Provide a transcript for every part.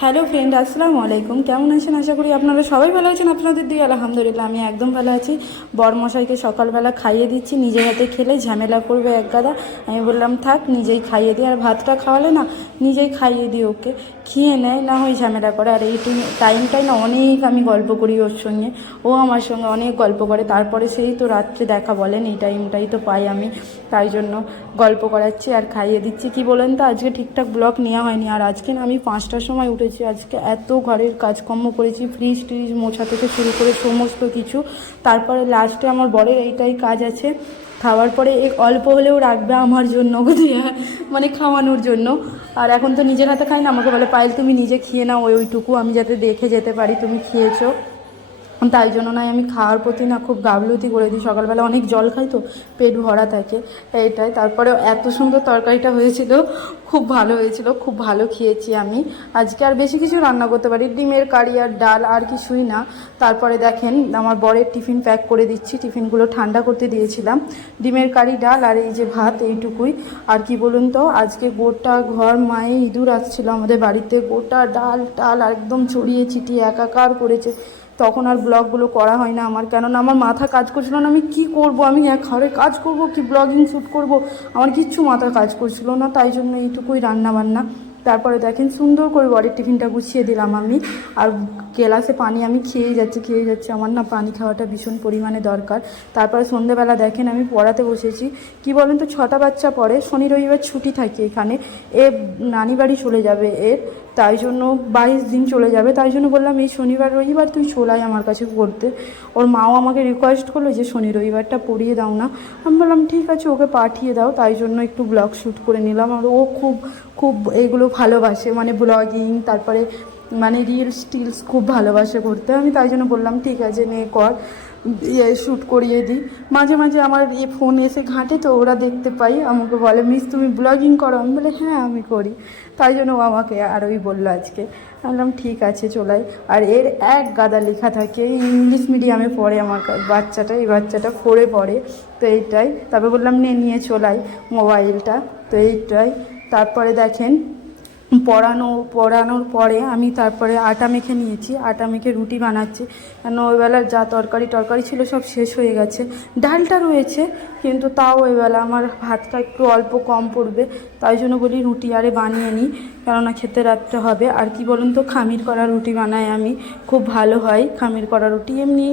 Hello friend, আসসালামু আলাইকুম। কেমন আছেন? আশা করি আপনারা সবাই ভালো আছেন। আপনাদের দিয়ে আলহামদুলিল্লাহ, আমি একদম ভালো আছি। বরমশাইকে সকালবেলা খাইয়ে দিচ্ছি। নিজের হাতে খেলে ঝামেলা করবে এক গাদা। আমি বললাম, থাক, নিজেই খাইয়ে দিই আর ভাতটা খাওয়ালে না, নিজেই খাইয়ে দিই ওকে। খেয়ে নেয়, না হয় ঝামেলা করে। আর এই টাইমটাই না অনেক আমি গল্প করি ওর সঙ্গে। ও আমার সঙ্গে অনেক গল্প করে। তারপরে সেই তো রাত্রে দেখা বলেন, এই টাইমটাই তো পাই আমি। তাই জন্য গল্প করাচ্ছি আর খাইয়ে দিচ্ছি। কি বলেন তো? আজকে ঠিকঠাক ব্লগ নেওয়া হয়নি। আর আজকে না আমি পাঁচটার সময় উঠেছি আজকে এত ঘরের কাজকর্ম করেছি ফ্রিজ ট্রিজ মোছা থেকে শুরু করে সমস্ত কিছু। তারপরে লাস্টে আমার বরের এইটাই কাজ আছে। খাওয়ার পরে এক অল্প হলেও রাখবে আমার জন্য মানে খাওয়ানোর জন্য। আর এখন তো নিজের হাতে খাই না, আমাকে বলে, পায়েল, তুমি নিজে খেয়ে নাও ওই ওইটুকু, আমি যাতে দেখে যেতে পারি, তুমি খেয়েছো। তাই জন্য নয়, আমি খাওয়ার প্রতি না খুব গাফলতি করে দিই। সকালবেলা অনেক জল খাই তো, পেট ভরা থাকে এটাই তারপরে এত সুন্দর তরকারিটা হয়েছিল, খুব ভালো হয়েছিল, খুব ভালো খেয়েছি আমি। আজকে আর বেশি কিছু রান্না করতে পারি, ডিমের কারি আর ডাল আর কিছুই না। তারপরে দেখেন, আমার বরের টিফিন প্যাক করে দিচ্ছি, টিফিনগুলো ঠান্ডা করতে দিয়েছিলাম। ডিমের কারি, ডাল আর এই যে ভাত, এইটুকুই। আর কি বলুন তো, আজকে গোটা ঘর মায়ে ইঁদুর আসছিল আমাদের বাড়িতে। গোটা ডাল টাল একদম ছড়িয়ে ছিটিয়ে একাকার করেছে। তখন আর ব্লগগুলো করা হয় না আমার। কেননা আমার মাথা কাজ করছিল না, আমি কি করব? আমি এক ঘরে কাজ করব কি ব্লগিং শ্যুট করব? আমার কিচ্ছু মাথা কাজ করছিল না, তাই জন্য এইটুকুই রান্না বান্না তারপরে দেখেন সুন্দর করে বাড়ির টিফিনটা গুছিয়ে দিলাম আমি। আর গ্লাসে পানি আমি খেয়ে যাচ্ছি খেয়ে যাচ্ছি। আমার না পানি খাওয়াটা ভীষণ পরিমাণে দরকার। তারপরে সন্ধেবেলা দেখেন আমি পড়াতে বসেছি। কি বলেন তো, ছটা বাচ্চা পড়ে, শনি, রবিবার ছুটি থাকে এখানে। এ নানি বাড়ি চলে যাবে এর, তাই জন্য বাইশ দিন চলে যাবে। তাই জন্য বললাম, এই শনিবার, রবিবার তুই চলাই আমার কাছে পড়তে। ওর মাও আমাকে রিকোয়েস্ট করল যে, শনি, রবিবারটা পড়িয়ে দাও না। আমি বললাম, ঠিক আছে, ওকে পাঠিয়ে দাও। তাই জন্য একটু ব্লগ শ্যুট করে নিলাম। আর ও খুব খুব এগুলো ভালোবাসে মানে ব্লগিং তারপরে মানে রিলস টিলস খুব ভালোবাসে করতে। আমি তাই জন্য বললাম, ঠিক আছে, নে, কর। ইয়ে শ্যুট করিয়ে দিই মাঝে মাঝে আমার ইয়ে ফোন এসে ঘাঁটে তো ওরা দেখতে পাই। আমাকে বলে, মিস, তুমি ব্লগিং করো? আমি বলে হ্যাঁ আমি করি। তাই জন্য ও আমাকে আরোই বলল আজকে। বললাম, ঠিক আছে, চলাই। আর এর এক গাদা লেখা থাকে ইংলিশ মিডিয়ামে পড়ে আমার বাচ্চাটা, এই বাচ্চাটা ফোরে পড়ে। তো এইটাই। তারপরে বললাম, নে, নিয়ে চলাই মোবাইলটা। তো এইটাই। তারপরে দেখেন পড়ানো, পড়ানোর পরে আমি তারপরে আটা মেখে নিয়েছি, আটা মেখে রুটি বানাচ্ছি। কেন ওইবেলার যা তরকারি টরকারি ছিল সব শেষ হয়ে গেছে। ডালটা রয়েছে, কিন্তু তাও ওইবেলা আমার ভাতটা একটু অল্প কম পড়বে, তাই জন্য বলি রুটি আরে বানিয়ে নিই। কেননা খেতে রাখতে হবে। আর কি বলুন তো, খামির করা রুটি বানাই আমি। খুব ভালো হয় খামির করা রুটি। এমনি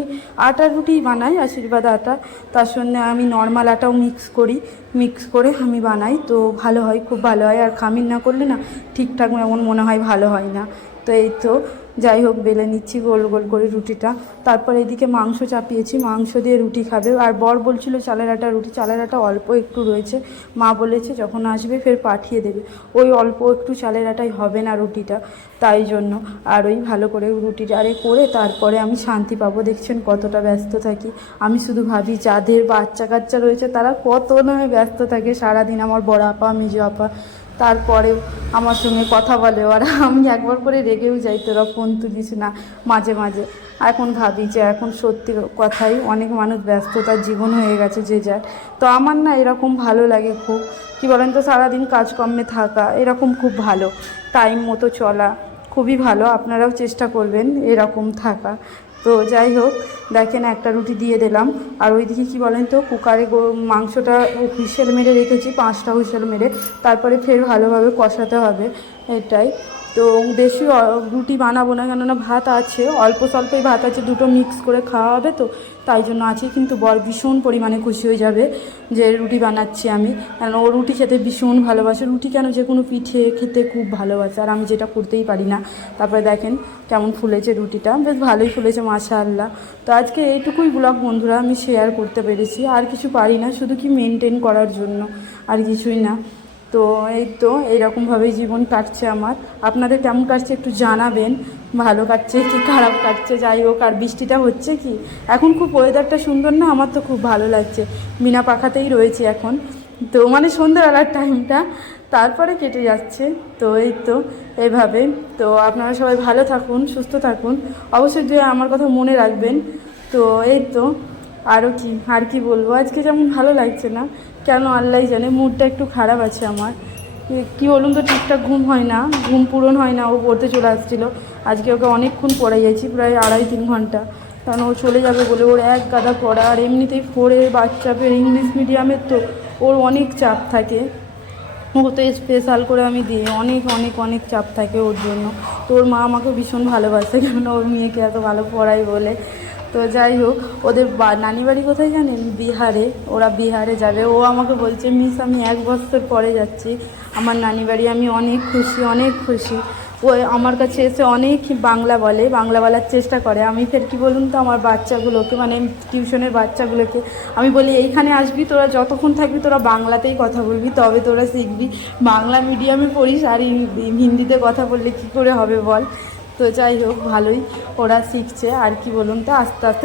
আটার রুটি বানাই, আশীর্বাদ আটা। তার সঙ্গে আমি নর্মাল আটাও মিক্স করি। মিক্স করে আমি বানাই, তো ভালো হয়, খুব ভালো হয়। আর খামির না করলে না ঠিকঠাক এমন মনে হয় ভালো হয় না। তো এই তো যাই হোক, বেলে নিচ্ছি গোল গোল করে রুটিটা। তারপর এদিকে মাংস চাপিয়েছি। মাংস দিয়ে রুটি খাবে। আর বর বলছিল চালের আটা, রুটি, চালের আটা অল্প একটু রয়েছে। মা বলেছে যখন আসবে ফের পাঠিয়ে দেবে। ওই অল্প একটু চালের আটাই হবে না রুটিটা, তাই জন্য। আর ওই ভালো করে রুটিটা আরে করে তারপরে আমি শান্তি পাবো। দেখছেন কতটা ব্যস্ত থাকি। আমি শুধু ভাবি, যাদের বাচ্চা কাচ্চা রয়েছে তারা কত নয় ব্যস্ত থাকে। সারাদিন আমার বড় আপা, মেজো আপা তারপরেও আমার সঙ্গে কথা বলে ওরা আমি একবার করে রেগেও যাই তোরা ফোন তুলিস না মাঝে মাঝে। এখন ভাবি যে এখন সত্যি কথাই অনেক মানুষ ব্যস্ততার জীবন হয়ে গেছে যে যার। তো আমার না এরকম ভালো লাগে খুব। কি বলেন তো, সারাদিন কাজকর্মে থাকা এরকম খুব ভালো। টাইম মতো চলা খুবই ভালো। আপনারাও চেষ্টা করবেন এরকম থাকা। তো যাই হোক, দেখেন একটা রুটি দিয়ে দিলাম। আর ওইদিকে কি বলেন তো, কুকারে মাংসটা হুইসেল মেরে রেখেছি, পাঁচটা হুইসেল মেরে। তারপরে ফের ভালোভাবে কষাতে হবে, এটাই। তো বেশি রুটি বানাবো না কেননা ভাত আছে, অল্প স্বল্পই ভাত আছে, দুটো মিক্স করে খাওয়া হবে তো, তাই জন্য আছে কিন্তু বর ভীষণ পরিমাণে খুশি হয়ে যাবে যে রুটি বানাচ্ছি আমি। কারণ ও রুটি খেতে ভীষণ ভালোবাসে, রুটি কেন যে কোনো পিঠে খেতে খুব ভালোবাসে, আর আমি যেটা করতেই পারি না। তারপরে দেখেন কেমন ফুলেছে রুটিটা, বেশ ভালোই ফুলেছে মাশা আল্লাহ তো আজকে এইটুকুই ব্লগ বন্ধুরা, আমি শেয়ার করতে পেরেছি, আর কিছু পারি না, শুধু কি মেনটেন করার জন্য, আর কিছুই না। তো এই তো এইরকমভাবেই জীবন কাটছে আমার। আপনাদের কেমন কাটছে একটু জানাবেন। ভালো কাটছে কি খারাপ কাটছে? যাই হোক, আর বৃষ্টিটা হচ্ছে কি? এখন খুব ওয়েদারটা সুন্দর না? আমার তো খুব ভালো লাগছে। বিনা পাখাতেই রয়েছে এখন। তো মানে সন্ধ্যাবেলার টাইমটা তারপরে কেটে যাচ্ছে। তো এই তো এইভাবে তো আপনারা সবাই ভালো থাকুন, সুস্থ থাকুন। অবশ্যই যে আমার কথা মনে রাখবেন। তো এই তো আরও কি, আর কি বলব? আজকে যেমন ভালো লাগছে না কেন আল্লাহ জানে? মুডটা একটু খারাপ আছে আমার। কী বলুন তো, ঠিকঠাক ঘুম হয় না, ঘুম পূরণ হয় না, ও পড়তে চলে আসছিল। আজকে ওকে অনেকক্ষণ পড়াইয়াছি, প্রায় আড়াই তিন ঘণ্টা। কারণ ও চলে যাবে বলে ওর এক গাদা পড়া, আর এমনিতেই ফোরের বাচ্চা ফের ইংলিশ মিডিয়ামের তো ওর অনেক চাপ থাকে। ও তো স্পেশাল করে আমি দিই, অনেক অনেক অনেক চাপ থাকে ওর জন্য। তো ওর মা আমাকে ভীষণ ভালোবাসে, কেননা ওর মেয়েকে এত ভালো পড়াই বলে। তো যাই হোক, ওদের নানি বাড়ি কোথায় জানেন? বিহারে। ওরা বিহারে যাবে। ও আমাকে বলছে, মিস, আমি এক বছর পরে যাচ্ছি। আমার নানি বাড়ি আমি অনেক খুশি অনেক খুশি। ও আমার কাছে এসে অনেক বাংলা বলে, বাংলা বলার চেষ্টা করে। আমি ফের কি বলুন তো, আমার বাচ্চাগুলোকে মানে টিউশনের বাচ্চাগুলোকে, আমি বলি, এইখানে আসবি তোরা, যতক্ষণ থাকবি তোরা বাংলাতেই কথা বলবি, তবে তোরা শিখবি। বাংলা মিডিয়ামে পড়িস আর হিন্দিতে কথা বললে কী করে হবে বল? তো যাই হোক ভালোই ওরা শিখছে। আর কি বলুন তো আস্তে আস্তে